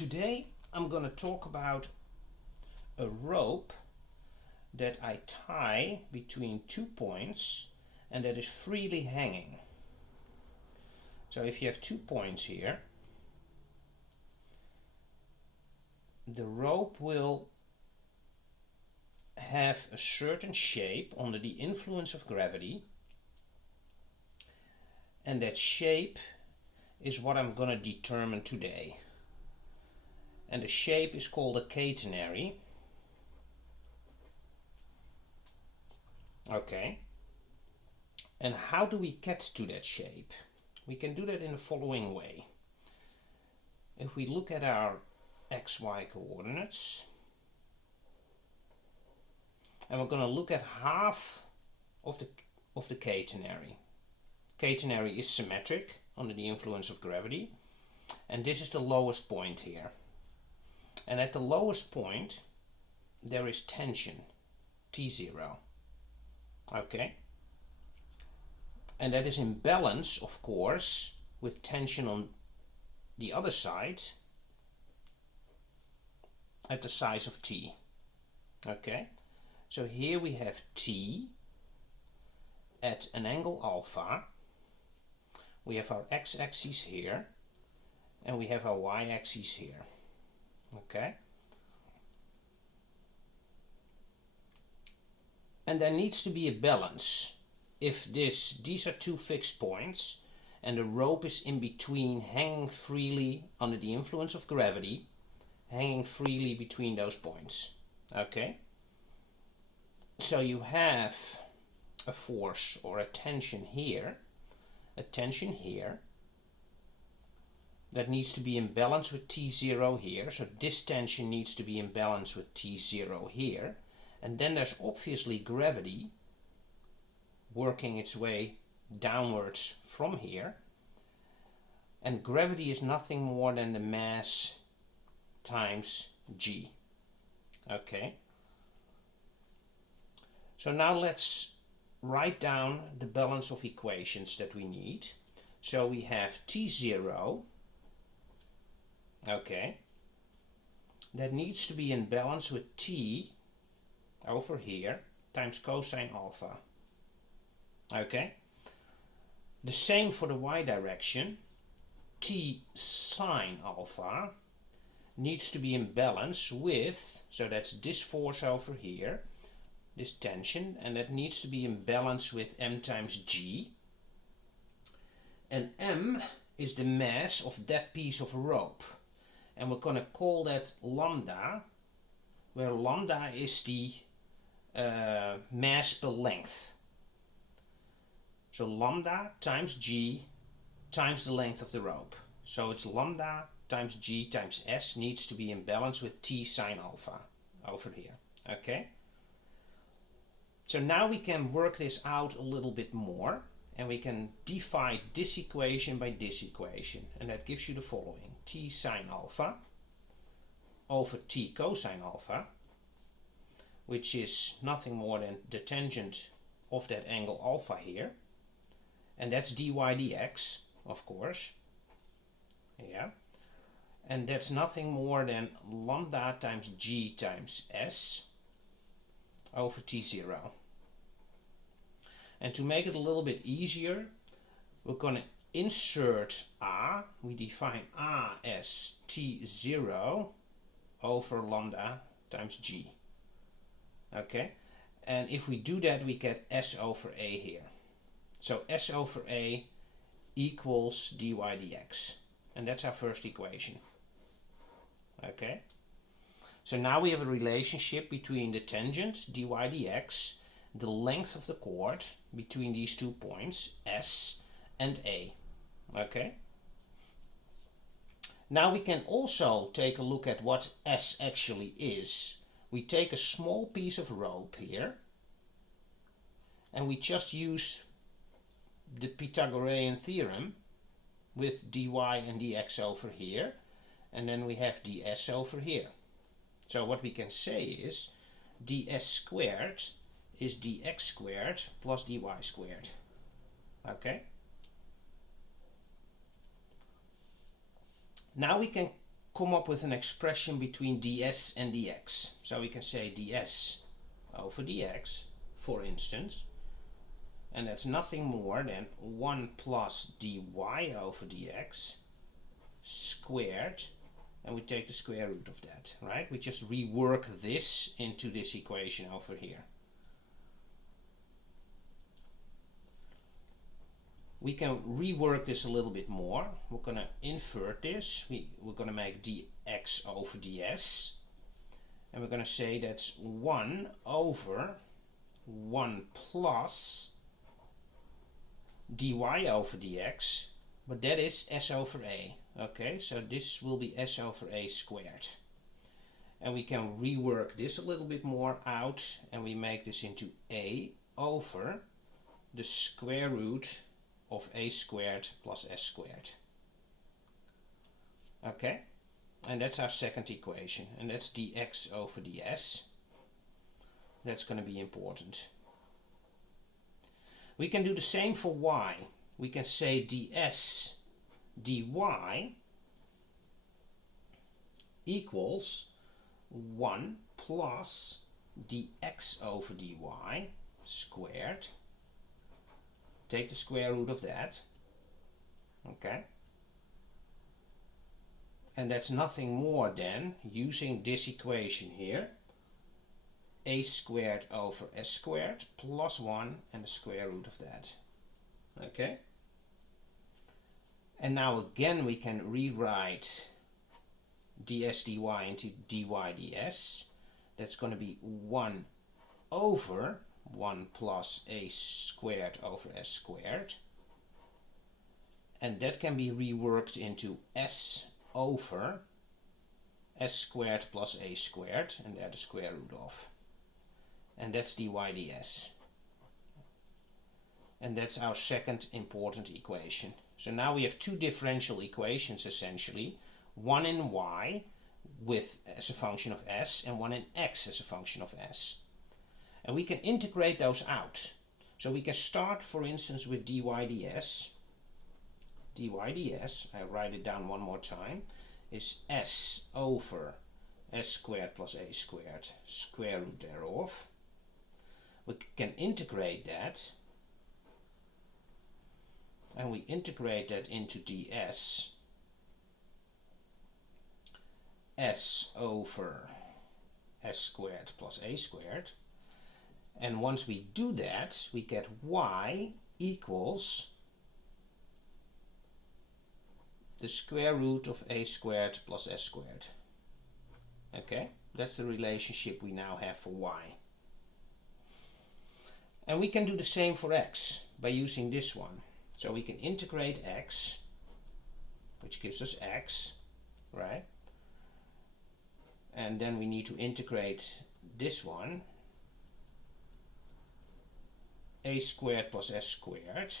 Today I'm going to talk about a rope that I tie between 2 points and that is freely hanging. So if you have 2 points here, the rope will have a certain shape under the influence of gravity, and that shape is what I'm going to determine today. And the shape is called a catenary. Okay. And how do we get to that shape? We can do that in the following way. If we look at our xy coordinates, and we're going to look at half of the catenary. Catenary is symmetric under the influence of gravity, and this is the lowest point here. And at the lowest point there is tension, T0. Okay? And that is in balance, of course, with tension on the other side at the size of T. Okay? So here we have T at an angle alpha. We have our x-axis here, and we have our y-axis here. Okay? And there needs to be a balance. If these are 2 fixed points and the rope is in between, hanging freely under the influence of gravity, hanging freely between those points. Okay? So you have a force or a tension here, that needs to be in balance with T0 here. So this tension needs to be in balance with T0 here. And then there's obviously gravity working its way downwards from here. And gravity is nothing more than the mass times g. Okay? So now let's write down the balance of equations that we need. So we have T0, okay, that needs to be in balance with T over here times cosine alpha. Okay? The same for the y direction. T sine alpha needs to be in balance with, so that's this force over here, this tension, and that needs to be in balance with m times g. And m is the mass of that piece of rope. And we're going to call that lambda, where lambda is the mass per length. So lambda times g times the length of the rope. So it's lambda times g times s needs to be in balance with t sine alpha over here. Okay? So now we can work this out a little bit more, and we can divide this equation by this equation. And that gives you the following. T sine alpha over t cosine alpha, which is nothing more than the tangent of that angle alpha here. And that's dy dx, of course. Yeah. And that's nothing more than lambda times g times s over T0. And to make it a little bit easier, we're going to insert a. We define a as T0 over lambda times g. Okay? And if we do that, we get s over a here. So s over a equals dy dx. And that's our first equation. Okay? So now we have a relationship between the tangent, dy dx, the length of the chord between these 2 points, s and a. Okay? Now we can also take a look at what s actually is. We take a small piece of rope here, and we just use the Pythagorean theorem with dy and dx over here, and then we have ds over here. So what we can say is ds squared is dx squared plus dy squared. Okay? Now we can come up with an expression between ds and dx. So we can say ds over dx, for instance, and that's nothing more than 1 plus dy over dx squared, and we take the square root of that, right? We just rework this into this equation over here. We can rework this a little bit more. We're going to invert this. We're going to make dx over ds. And we're going to say that's 1 over 1 plus dy over dx. But that is s over a. Okay, so this will be s over a squared. And we can rework this a little bit more out. And we make this into a over the square root of a squared plus s squared. Okay, and that's our second equation, and that's dx over ds. That's going to be important. We can do the same for y. We can say ds dy equals 1 plus dx over dy squared. Take the square root of that, okay? And that's nothing more than, using this equation here, a squared over s squared plus 1 and the square root of that, okay? And now again we can rewrite ds dy into dy ds. That's going to be 1 over 1 plus a squared over s squared, and that can be reworked into s over s squared plus a squared, and there the square root of, and that's dy ds. And that's our second important equation. So now we have two differential equations essentially, one in y with as a function of s and one in x as a function of s. And we can integrate those out. So we can start, for instance, with dy ds. Dy ds, I write it down one more time, is s over s squared plus a squared, square root thereof. We can integrate that, and we integrate that into ds, s over s squared plus a squared. And once we do that, we get y equals the square root of a squared plus s squared. Okay, that's the relationship we now have for y. And we can do the same for x by using this one. So we can integrate x, which gives us x, right? And then we need to integrate this one, a squared plus s squared,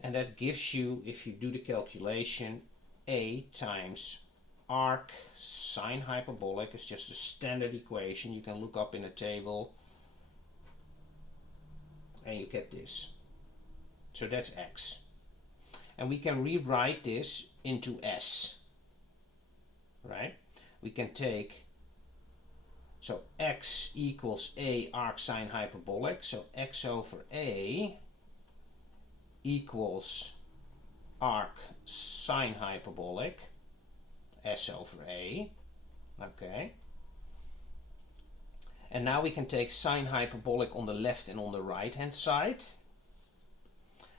and that gives you, if you do the calculation, a times arc sine hyperbolic. It's just a standard equation you can look up in a table, and you get this. So that's x, and we can rewrite this into s, right? We can take, so x equals a arc sine hyperbolic, so x over a equals arc sine hyperbolic, s over a, okay? And now we can take sine hyperbolic on the left and on the right hand side,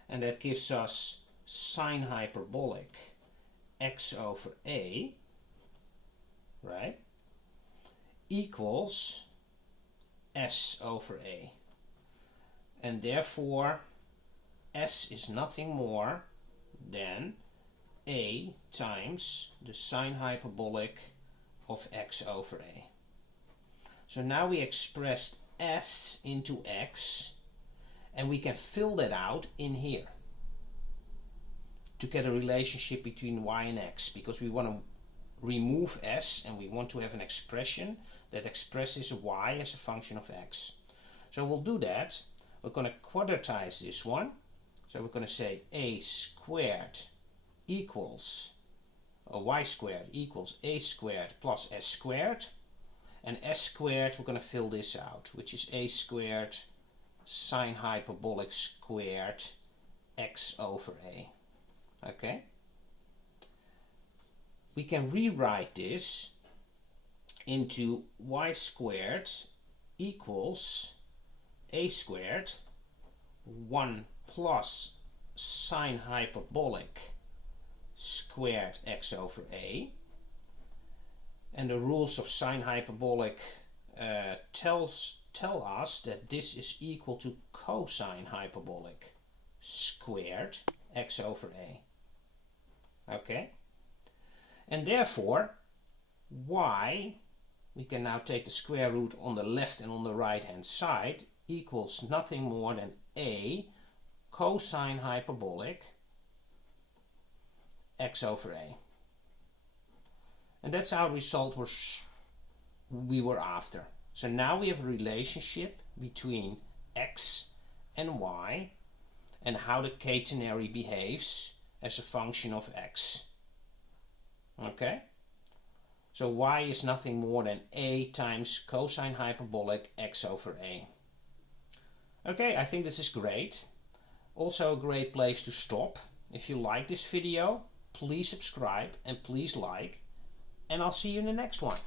and that gives us sine hyperbolic x over a, right, equals s over a. And therefore s is nothing more than a times the sine hyperbolic of x over a. So now we expressed s into x, and we can fill that out in here to get a relationship between y and x, because we want to remove s and we want to have an expression that expresses y as a function of x. So we'll do that. We're going to quadratize this one. So we're going to say a squared equals, y squared equals a squared plus s squared. And s squared, we're going to fill this out, which is a squared sine hyperbolic squared x over a. Okay? We can rewrite this into y squared equals a squared 1 plus sine hyperbolic squared x over a. And the rules of sine hyperbolic tell us that this is equal to cosine hyperbolic squared x over a. Okay? And therefore, y, we can now take the square root on the left and on the right hand side, equals nothing more than a cosine hyperbolic x over a. And that's our result we were after. So now we have a relationship between x and y and how the catenary behaves as a function of x. Okay? So y is nothing more than a times cosine hyperbolic x over a. Okay, I think this is great. Also a great place to stop. If you like this video, please subscribe and please like. And I'll see you in the next one.